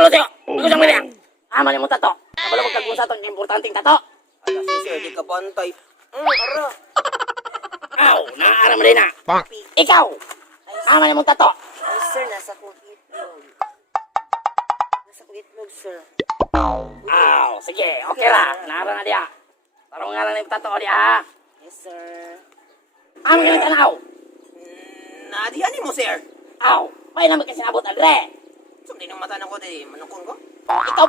ulo sa'yo. Gusto mo niya. Aman mo tato. Kabalo magkagkong sa itong importanteng tato. Ala si sir, di ka bantay. Ara. Aw, naaram rin na. Ikaw. Aman mo tato. Ay sir, nasa kong itlog. Nasa kong itlog sir. Aw, sige, okay lah. Naaram na dia. Tarong nga lang na yung tato dia ha. Yes sir. Aman ka na tanaw. Naadiyan mo sir. Aw, may naman kasi nabot agre. Sumdi ng mata na ko di manukon ko. Ikaw,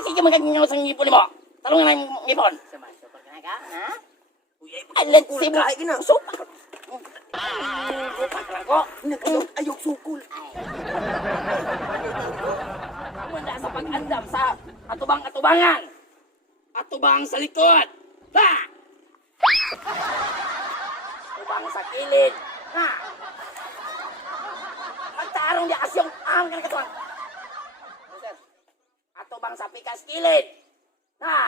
sige magkaging sa ngipon mo. Tarong nga lang yung ngipon. Super ka na ka, ha? Uy, ay, let's see mo. Kahit gina. Supak. Supak lang ko. Ayok sukul. Manda sa pag-andam sa atubang-atubangan. Atubang sa likod. Ha! Atubang sa kilid. Ha! Magtarong di asyong ang kanakatuan. Atubang sa pikas kilid. Ha!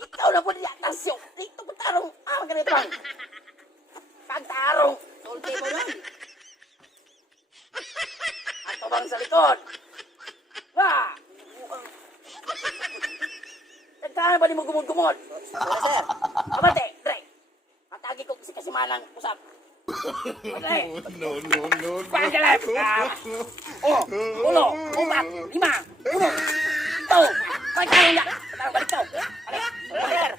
Ikaw na po di asyong. Dito magtarong ang kanakatuan. Pagtarong. Sulti mo lang. Atubang sa likod. Ha! Nagkaan ba ni mo gumod-gumod? Sir. Abante, Dre. Matagi ko si kasimanang usap. Dre. No. Pagkalap. Oh, ulo, upat, lima, uno. Ito. Pagkalong na. Pagkalong balik ito. Balik.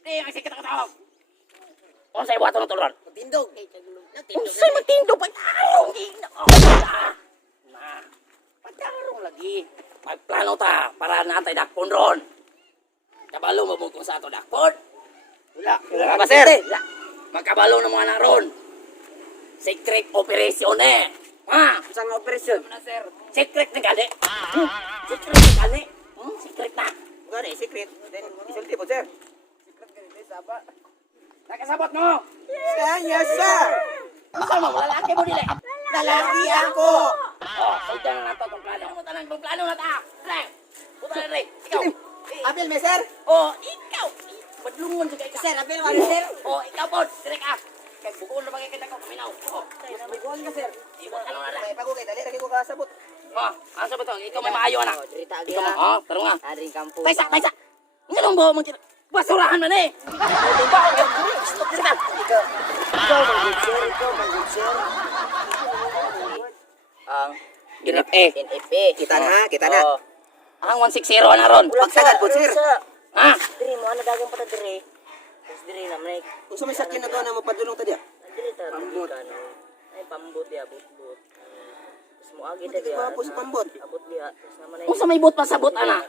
Di, ang sikit ang tawag. Kung sa'yo buhato ng tulon. Tindog. Kung sa'yo magtindog, pagkalong. Pagkalong lagi. Magplano ta para natay dakpon ron. Kabalo mo kung sa ato dakpon. Wala ba sir? Magkabalo na mga na ron. Secret operation eh. Ha? Saan nga operasyon? Secret na gani. Secret na gani. Secret na. Gani, secret. Then, isulti po sir. Secret ganito, saba. Nakasabot mo. Yes sir. Gusto mo, lalaki mo nila. Lalaki ako. Oh, ito na nato itong plano. Puta na itong plano na ta. Re. Puta na Re. Ikaw. Apil me sir. Oh, ikaw. Badlungon sa kayo. Sir, apil mo sir. Oh, ikaw po. Direk ka. Kaya bukuon na bagay kita ko kaminaw. Oh, Biguan ka sir. ibot ano na lang. Ay, pagugay, dali, lagi ko kasabot. Oh, asa ba ito? Ikaw may maayo na. Cerita Ikaw mo. Oh, taro nga. Adring kampo. Taysa. Nga lang ba? Basurahan man eh. Stop dito. Ikaw, mag-good sir. Ang Ginip eh. NFP. Kita na, kita na. Oh. Ang 160 na ron. Pagsagad po sir. Ha? Diri mo, ano dagang pata diri? Terus diri na, may... Kung sa may sakyan na to na mapadulong tadi ah? Diri ta, pambot. Ay, pambot ya, but. Terus mo agi tadi ah. Mapos pambot. Abot dia. Terus naman ay... Kung sa may bot pasabot ana.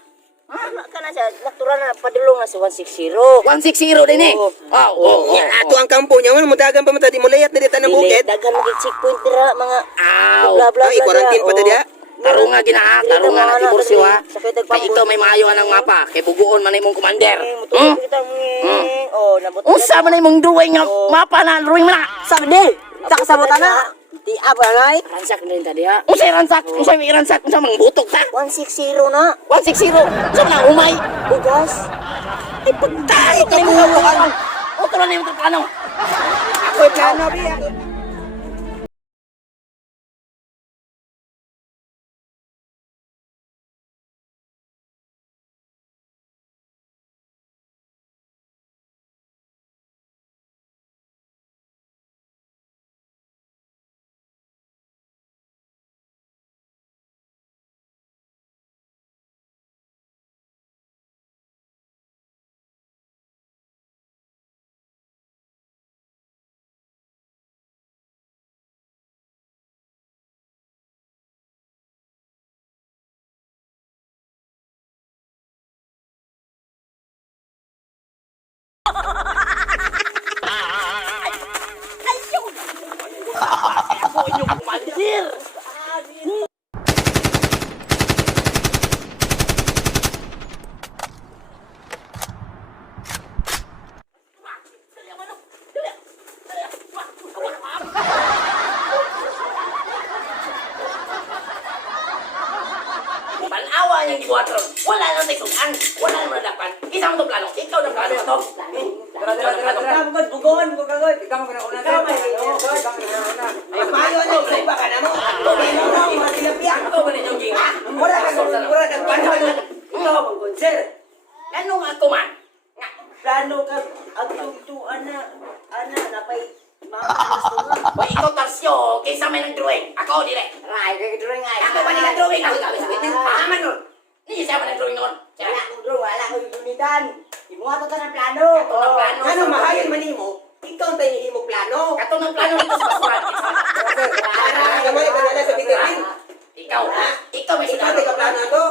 Ano ka na siya, natural na padulong na si 160. 160 din eh. Oh. Ato ang kampo niya, mo dagan pa man tadi mo layat na dito ng bukid. Dagan mo checkpoint dira mga Aw. bla bla. Ay, quarantine pa tadi ah. Taro nga gina, taro nga na tibursyo ha. Kay ito may maayo ng mapa, kay buguon man imong commander. Oh, nabot. Unsa man imong duway nga mapa na drawing mo na. Sabi di, tak sabutan na. Di apa ngay? Ransak din tadi ha. Unsay ransak? Unsay may ransak? Unsa mang butok ta? 160 na. 160. Unsa man umay? Bugas. Ay pagtay kay mo bukan. O tara na yung plano. Ako'y plano biya. Ako inyong commander. Panawa niyang gibuhat ron. Wala nang taysugan. Wala nang nadapan. Isa mo itong plano. Ikaw na plano na to. Kagod, bugon ko kagod. Ikaw mo pinauna. Ikaw may Ikaw mo pinauna. Ay, payo na isang baka na mo. Ikaw na, mga tilapia. Ikaw ba ni Jogging? Mura ka paano. Ikaw ang konser. Anong ako man? Nga, Plano ka, ang tugtuan na, napay, mga gusto nga. ba ikaw Tarsyo, kaysa may nag-drawing. Ako, dili. Ray, kaya nga. Ako ba nag-drawing? Ako sabi sa akin. Pahaman nun. Hindi siya ba nag-drawing noon? Siya. Wala akong draw, wala akong unitan. Imuha to ng plano. Kato ng plano. Ano, mahayan man mo? Ikaw tayo ni mo plano. Kato ng plano nito sa basuran. Kamay ka na sa bigyan. Ikaw may Ikaw sinabi. tayo plano to.